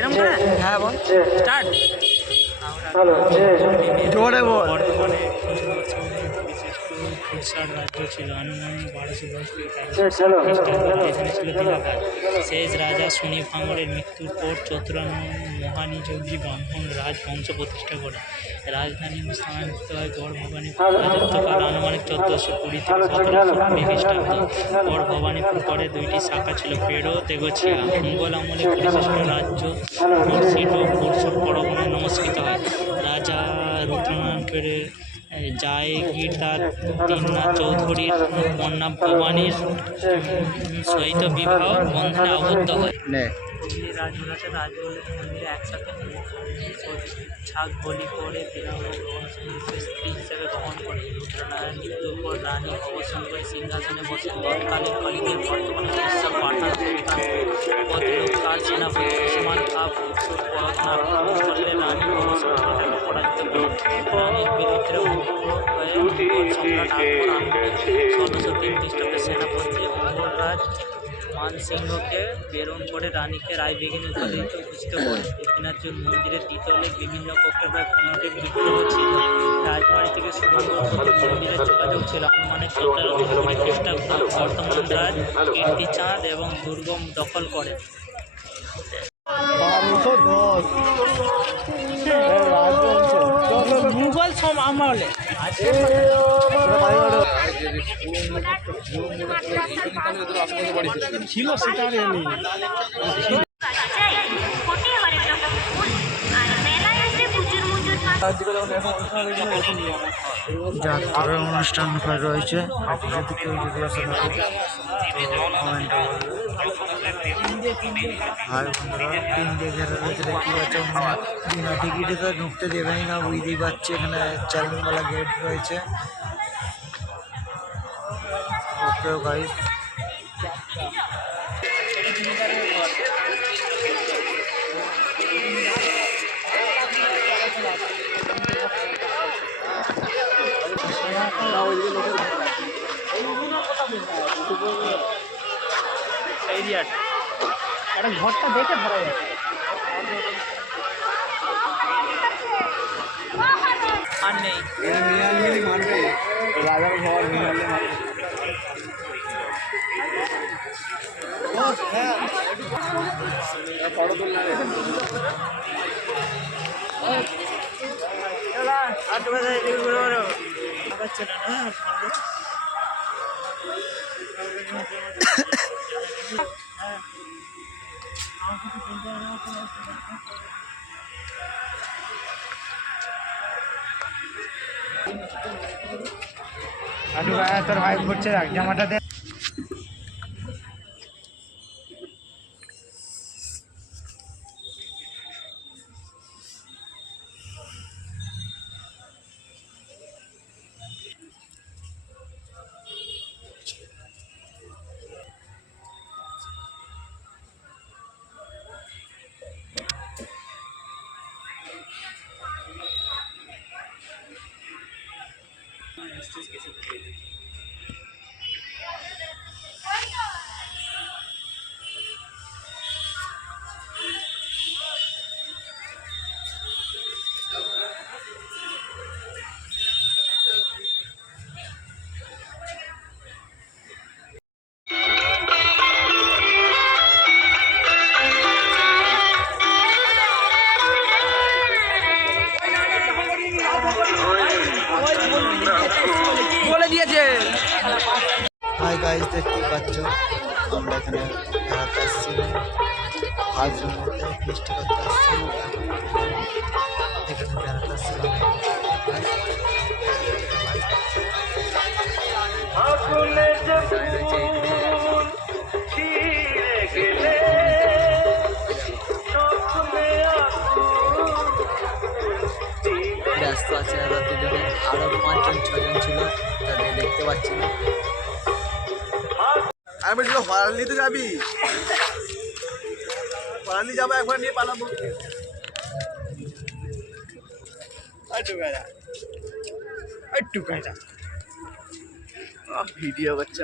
এরকম করে হ্যাঁ বল স্টার্ট। জোরে বল। বর্তমানে বিশিষ্ট কুষাণ রাজ্য ছিল আনুমানিক 1210 থেকে 1300 খ্রিস্টাব্দে রাজধানী ছিল দিলাকার। শেষ রাজা শনি ভাঙড়ের মৃত্যুর পর চতুরা মহানিযোগী ব্রাহ্মণ রাজবংশ প্রতিষ্ঠা করে রাজধানী স্থানান্তরিত হয় গড় ভবানীপুর। রাজত্বকাল আনুমানিক 1420 থেকে 1720 খ্রিস্টাব্দ। গড় ভবানীপুর পরে দুইটি শাখা ছিল, পেড়ো তেগছিয়া। মুঘল আমলে পরিশিষ্ট রাজ্য মুর্শিদ ও পরশুর পরগনায় নমস্কৃত হয়। রাজা রুদ্রনারায়ণ পেড়ের জায়গির তার দীননাথ চৌধুরীর কন্যা ভবানীর সহিত বিবাহ বন্ধনে আবদ্ধ হয়। হুগলি রাজউলাতে রাজবল্লভ মন্দিরে একসাথে ছাগ বলি করে বিরামও গ্রহণ স্ত্রী হিসেবে গ্রহণ করে। রুদ্রনারায়ণ মৃত্যুর পর রানী ভবশঙ্করী সিংহাসনে বসেন। তৎকালীন কালীদের বর্তমানে উড়িষ্যা পাঠান প্রতিরক্ষার সেনাপতি উসমান খাঁ পরশুর পরগনা আক্রমণ করলে রানী ভবশঙ্করী তাকে পরাজিত করেন। রানীর বিরুদ্ধে মুগ্ধ হয়ে মুঘল সম্রাট আকবর আনুমানিক 1603 খ্রিস্টাব্দে সেনাপতি অঙ্গরাজ মানসিংহকে প্রেরণ করে রানীকে রায়বেগিনী উপাধিতে ভূষিত করেন। গোপীনাথজির মন্দিরের দ্বিতলে বিভিন্ন কক্ষে প্রায় 15টি বিগ্রহ ছিল। রাজবাড়ি থেকে সুবর্ণপুর মন্দিরের যোগাযোগ ছিল। আনুমানিক 1703 খ্রিস্টাব্দ বর্তমান রাজ কীর্তিচাঁদ এবং দুর্গম দখল করেন। মুঘল আমলে ছিল সেটা যাত্রার অনুষ্ঠান রয়েছে। যদি কেউ যদি আসে থাকে আর বন্ধুরা টিম দিয়ে ঘেরা রয়েছে, দেখতে পাচ্ছ। বিনা টিকিটে তো ঢুকতে দেবেই না, বুঝতেই পারছি। এখানে চ্যালেঞ্জওয়ালা গেট রয়েছে। ওকে গাইস, একটা ঘরটা দেখে ধরা যায় আর নেই। মারবে রাজার ঘর তোর ভাই করছে জামাটা দে। হাই গাইস, দেখতেই পাচ্ছ আমরা এখানে বেড়াতে আসছিলাম। আজ ফিস্ট করতে আসছিলাম, এখানে বেড়াতে আসছিলাম। ব্যস্ত আছে আরো দুজনে, আরো 5-6 জন ছিল, তাদের দেখতে পাচ্ছি না। আমি বলছিল হরালি তো যাবি, হরালি যাবো একবার নিয়ে পালাবো। ভিডিও করছে।